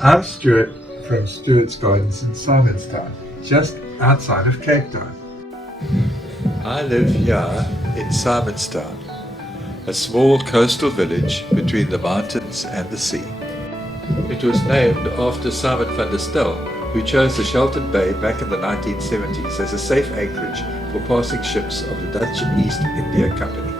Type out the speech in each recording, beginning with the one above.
I'm Stuart from Stuartgarden in Simonstown, just outside of Cape Town. I live here in Simonstown, a small coastal village between the mountains and the sea. It was named after Simon van der Stel, who chose the sheltered bay back in the 1970s as a safe anchorage for passing ships of the Dutch East India Company.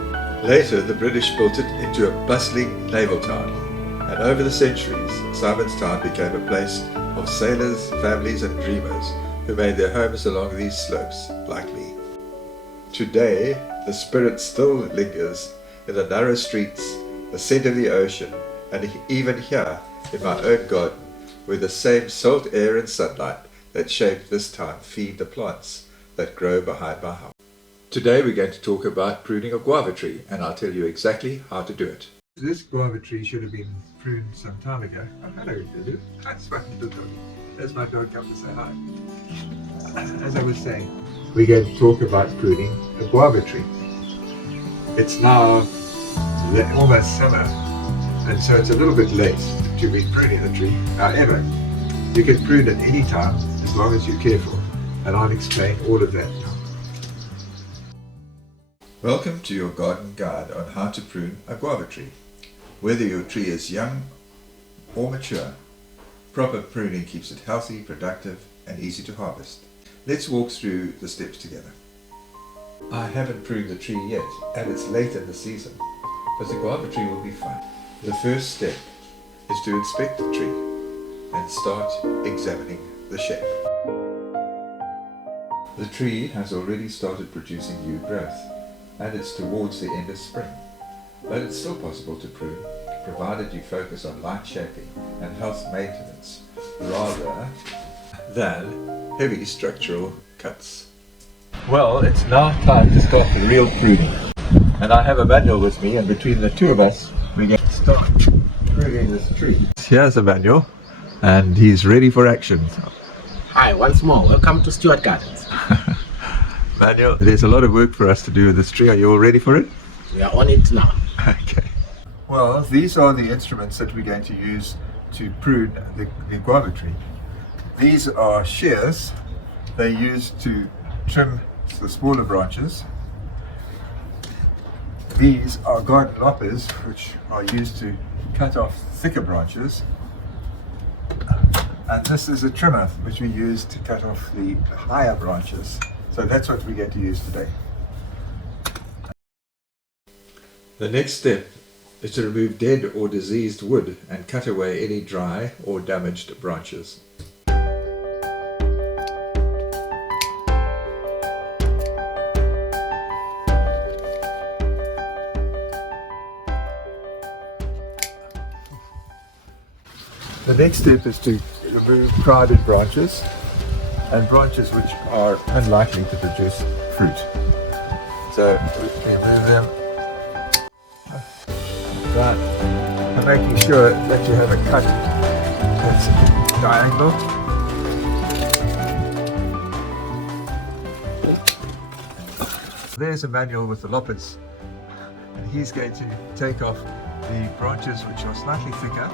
Later, the British built it into a bustling naval town, and over the centuries, Simonstown became a place of sailors, families and dreamers who made their homes along these slopes, like me. Today, the spirit still lingers in the narrow streets, the scent of the ocean, and even here in my own garden, where the same salt air and sunlight that shaped this town feed the plants that grow behind my house. Today we're going to talk about pruning a guava tree, and I'll tell you exactly how to do it. This guava tree should have been pruned some time ago. Oh, hello, Lulu. That's my little dog. That's my dog come to say hi. As I was saying, we're going to talk about pruning a guava tree. It's now almost summer, and so it's a little bit late to be pruning the tree. However, you can prune it any time as long as you're careful, and I'll explain all of that now. Welcome to your garden guide on how to prune a guava tree. Whether your tree is young or mature, proper pruning keeps it healthy, productive and easy to harvest. Let's walk through the steps together. I haven't pruned the tree yet, and it's late in the season, but the guava tree will be fine. The first step is to inspect the tree and start examining the shape. The tree has already started producing new growth, and it's towards the end of spring, but it's still possible to prune, provided you focus on light shaping and health maintenance rather than heavy structural cuts. Well, it's now time to start the real pruning. And I have a manual with me, and between the two of us, we're going to start pruning this tree. Here's a manual, and he's ready for action. Hi, once more. Welcome to Stuartgarden. Manuel, there's a lot of work for us to do with this tree. Are you all ready for it? We are on it now. Okay. Well, these are the instruments that we're going to use to prune the guava tree. These are shears. They're used to trim the smaller branches. These are garden loppers, which are used to cut off thicker branches. And this is a trimmer, which we use to cut off the higher branches. So that's what we're going to use today. The next step is to remove dead or diseased wood and cut away any dry or damaged branches. The next step is to remove crowded branches and branches which are unlikely to produce fruit. So we remove them right, and making sure that you have a cut that's diagonal. There's a manual with the loppers, and he's going to take off the branches which are slightly thicker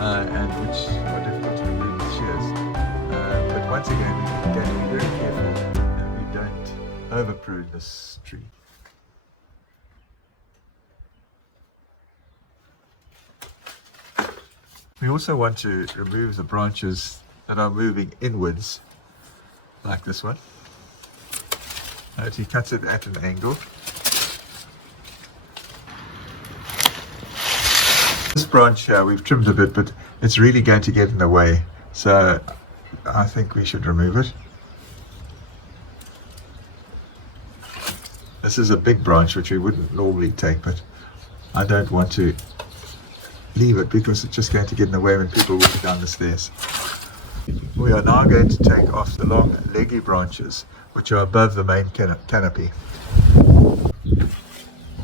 and which are difficult to remove with shears. But once again, we're going to be very careful that we don't over prune this tree. We also want to remove the branches that are moving inwards, like this one. Note he cuts it at an angle. This branch here we've trimmed a bit, but it's really going to get in the way, so I think we should remove it. This is a big branch which we wouldn't normally take, but I don't want to leave it because it's just going to get in the way when people walk down the stairs. We are now going to take off the long leggy branches which are above the main canopy.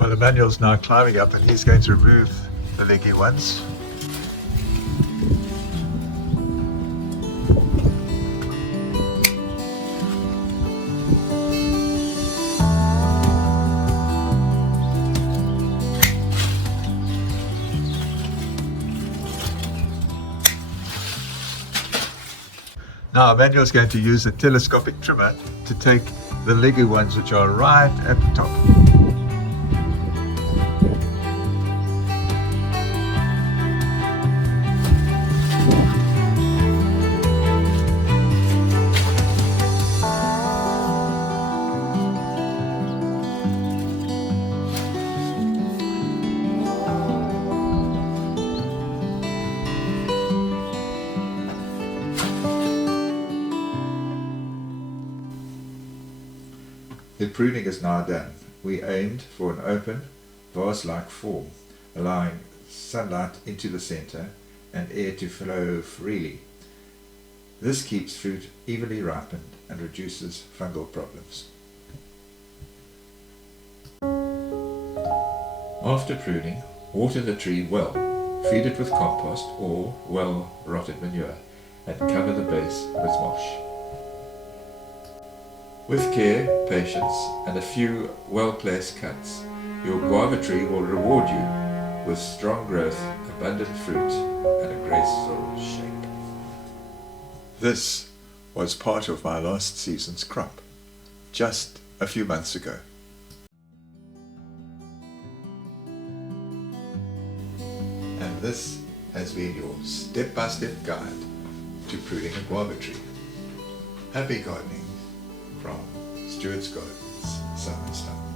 Well, Emmanuel's now climbing up and he's going to remove the leggy ones. Now Emmanuel's going to use a telescopic trimmer to take the leggy ones which are right at the top. The pruning is now done. We aimed for an open, vase-like form, allowing sunlight into the center and air to flow freely. This keeps fruit evenly ripened and reduces fungal problems. After pruning, water the tree well, feed it with compost or well-rotted manure, and cover the base with mulch. With care, patience, and a few well-placed cuts, your guava tree will reward you with strong growth, abundant fruit, and a graceful shape. This was part of my last season's crop, just a few months ago. And this has been your step-by-step guide to pruning a guava tree. Happy gardening from Stuartgarden's Stuartgarden.